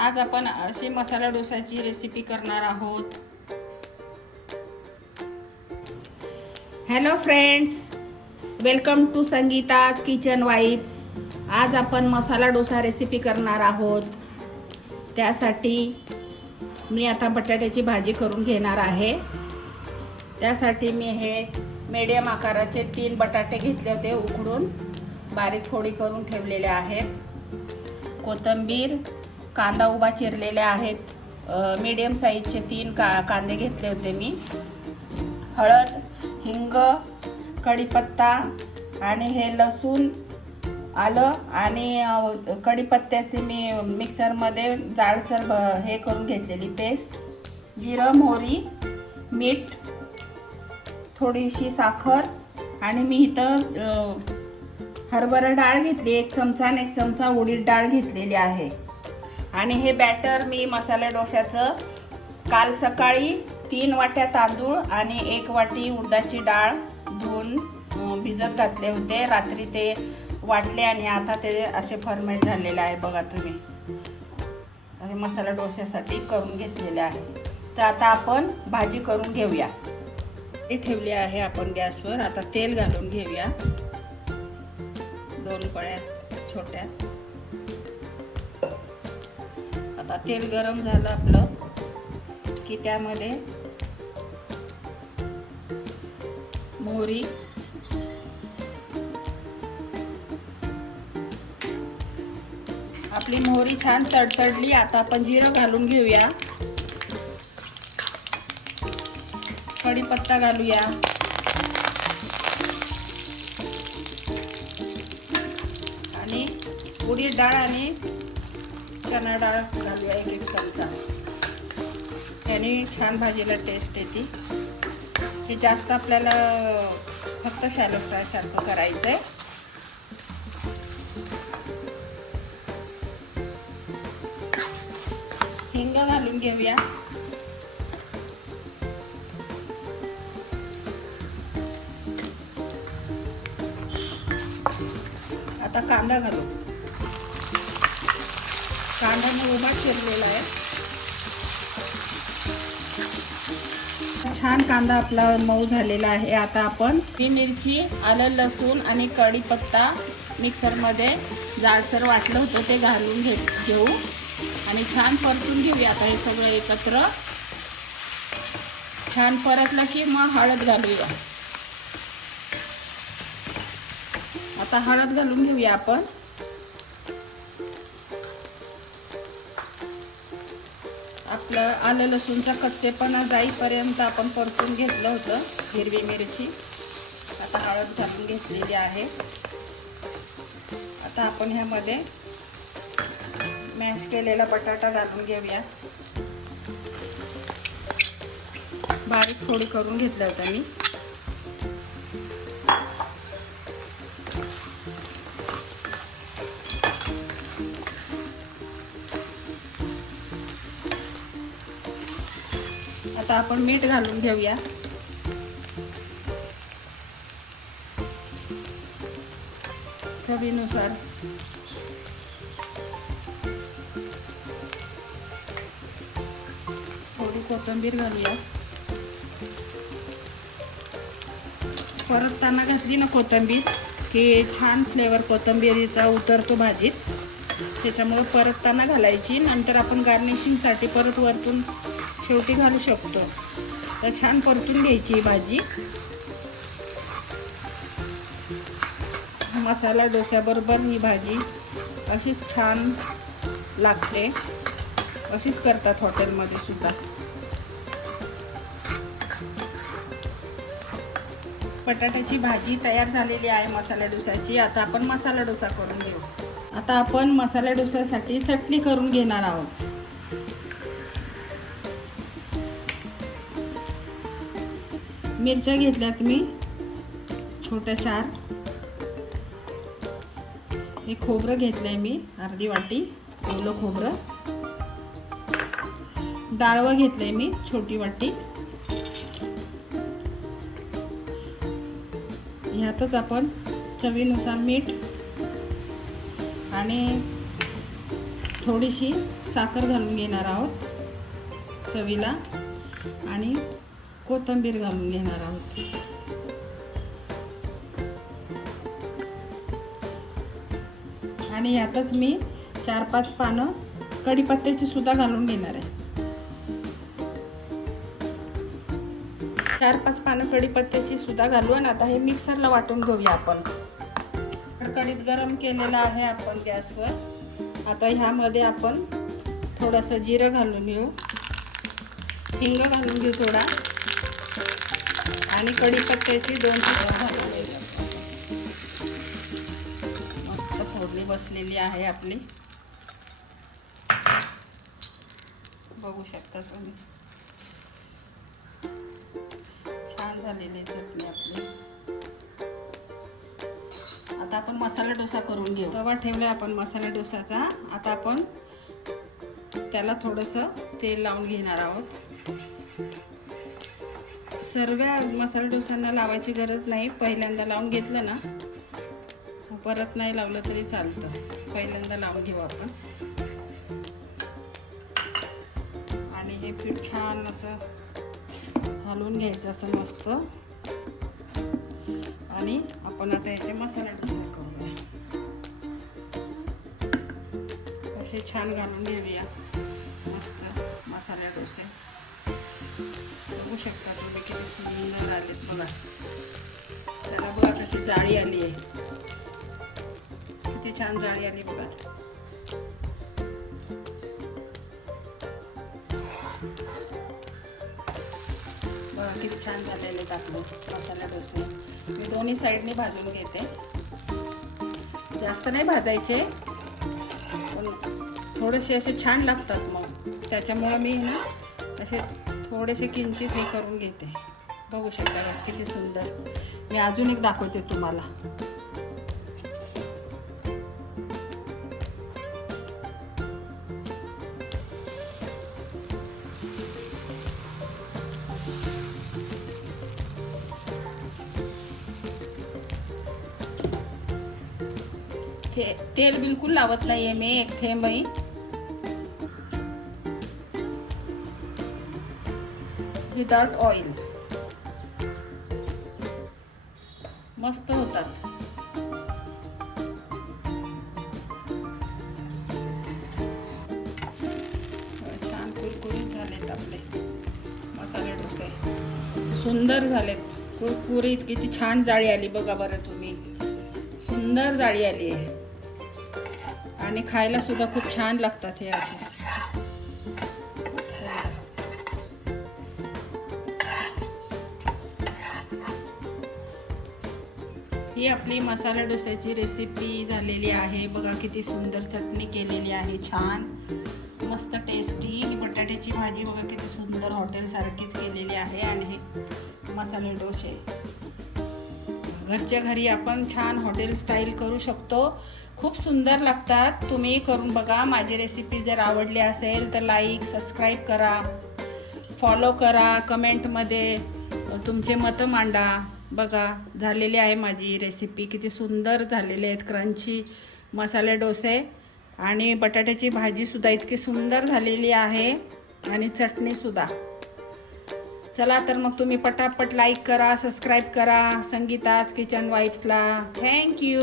आज आपण अशी मसाला डोसाची रेसिपी करणार आहोत. Hello friends welcome to Sangeeta kitchen vibes आज आपण मसाला डोसा रेसिपी करणार आहोत. त्यासाठी मी आता बटाट्याची भाजी करून घेणार आहे. त्यासाठी मी हे मीडियम आकाराचे तीन बटाटे घेतले होते उकडून. बारीक फोडी करून ठेवलेले आहेत. कोथिंबीर कांदा उभा चिरलेल्या आहेत. मीडियम साईजचे तीन का कांदे घेतले होते मी. हळद हिंग कढीपत्ता आणि हे लसूण आलं आणि कढीपत्त्याचे मी मिक्सरमध्ये जाडसर ब- हे करून घेतलेली पेस्ट जिरं मोहरी मीठ थोडीशी साखर आणि मी इथं हरभरा डाळ घेतली. एक चमचा आणि एक चमचा उडीद डाळ घेतलेली आहे. आणि हे बॅटर मी मसाला डोश्याचं काल सकाळी तीन वाट्या तांदूळ आणि एक वाटी उडदाची डाळ धुवून भिजत घातले होते. रात्री ते वाटले आणि आता ते असे फर्मेट झालेले आहे बघा तुम्ही. हे मसाला डोश्यासाठी करून घेतलेले आहे. तर आता आपण भाजी करून घेऊया. ती ठेवली आहे आपण गॅसवर. आता तेल घालून घेऊया. दोन पळ्या छोट्या. आता तेल गरम झालं आपलं की त्यामध्ये मोहरी आपली मोहरी छान तडतडली आता आपण जिरं घालून घेऊया. कढीपत्ता घालूया. आणि उडीद डाळ आणि चणा डाळ घालूया एक एक चमचा. त्याने छान भाजीला टेस्ट येते. हे जास्त आपल्याला फक्त शॅलो फ्रायसारखं करायचं आहे हिंग घालून घेऊया. आता कांदा घालू. कांदा मी उभा चिरलेला आहे. छान कांदा आपला मऊ झालेला आहे. आता आपण ही मिरची आलं लसूण आणि कढीपत्ता मिक्सरमध्ये जाडसर वाटलं होतं ते घालून घे घेऊ. आणि छान परतून घेऊया आता हे सगळं एकत्र. छान परतलं की मग हळद घालूया. आता हळद घालून घेऊया आपण. आपलं आलं लसूणचा कच्चेपणा जाईपर्यंत आपण परतून घेतलं होतं हिरवी मिरची. आता हळद घालून घेतलेली आहे. आता आपण ह्यामध्ये मॅश केलेला बटाटा घालून घेऊया. बारीक फोडी करून घेतलं होतं मी. आता आपण मीठ घालून घेऊया. चवीनुसार. थोडी कोथिंबीर घालूया. परतताना घातली ना कोथिंबीर की छान फ्लेवर कोथिंबीरीचा उतरतो भाजीत. त्याच्यामुळे परतताना घालायची. नंतर आपण गार्निशिंगसाठी परत वरतून शेवटी घालू शकतो. तर छान परतून घ्यायची भाजी. मसाला डोस्याबरोबर ही भाजी अशीच छान लागते. अशीच करतात हॉटेलमध्ये सुद्धा. बटाट्याची भाजी तयार झालेली आहे मसाला डोसाची आता आपण मसाला डोसा करून घेऊ. आता आपण मसाला डोसासाठी चटणी करून घेणार आहोत. मिरच्या घेतल्यात मी. छोट्या चार. हे खोबरं घेतलंय मी अर्धी वाटी ओलं खोबरं. डाळवं घेतलंय मी छोटी वाटी. ह्यातच आपण चवीनुसार मीठ आणि थोडीशी साखर घालून घेणार आहोत चवीला. आणि कोथिंबीर घालून घेणार आहोत. आणि यातच मी चार पाच पानं कढीपत्त्याची सुद्धा घालून घेणार आहे. चार पाच पानं कढीपत्त्याची सुद्धा घालू आणि आता हे मिक्सरला वाटून घेऊया आपण. कडकडीत गरम केलेलं आहे आपण गॅसवर. आता ह्यामध्ये आपण थोडंसं जिरं घालून घेऊ. हिंग घालून घेऊ थोडा. आणि कढीपत्त्याची दोन मस्त फोडणी बसलेली आहे आपली. बघू शकता तुम्ही. छान झालेली चटणी आपली. आता आपण मसाला डोसा करून घेऊ. तवा ठेवला आपण मसाला डोसाचा. आता आपण त्याला थोडंसं तेल लावून घेणार आहोत. सर्व मसाला डोसांना लावायची गरज नाही. पहिल्यांदा लावून घेतलं ना परत नाही लावलं तरी चालतं. पहिल्यांदा लावून घेऊ आपण. आणि हे पीठ छान असं हलवून घ्यायचं असं मस्त. आणि आपण आता याचे मसाला डोसा करूया. असे छान घालून घेऊया. मस्त मसाला डोसे. बघू शकता तुम्ही. किती सुंदर आलेत बघा त्याला बघा कशी जाळी आली आहे किती छान जाळी आली बघा बघा किती छान झालेले टाकले मसाला डोसे. मी दोन्ही साईडने भाजून घेते. जास्त नाही भाजायचे पण थोडेसे असे छान लागतात मग. त्याच्यामुळं मी ना असे थोडेसे किंचित हे करून घेते. बघू शकता किती सुंदर. मी अजून एक दाखवते तुम्हाला. ते तेल बिलकुल लावत नाहीये मी एक थेंबही विदाउट ऑइल मस्त होतात. छान कुरकुरीत झालेत आपले मसाले डोसे. सुंदर झालेत. कुरकुरीत किती छान जाळी आली बघा बरं तुम्ही. सुंदर जाळी आली आहे. आणि खायला सुद्धा खूप छान लागतात हे असे. ही आपली मसाला डोस्याची रेसिपी झालेली आहे. बघा किती सुंदर चटणी केलेली आहे छान. मस्त टेस्टी ही बटाट्याची भाजी बघा किती सुंदर हॉटेलसारखीच केलेली आहे आणि हे मसाले डोसे. घरच्या घरी आपण छान हॉटेल स्टाईल करू शकतो. खूप सुंदर लागतात. तुम्ही करून बघा. माझी रेसिपी जर आवडली असेल तर लाईक सबस्क्राईब करा. फॉलो करा. कमेंटमध्ये तुमचे मतं मांडा. बघा झालेली आहे माझी रेसिपी किती सुंदर झालेले आहेत क्रंची मसाले डोसे. आणि बटाट्याची भाजीसुद्धा इतकी सुंदर झालेली आहे. आणि चटणीसुद्धा चला तर मग तुम्ही पटापट लाईक करा सबस्क्राईब करा संगीताज किचन वाईफ्सला थँक्यू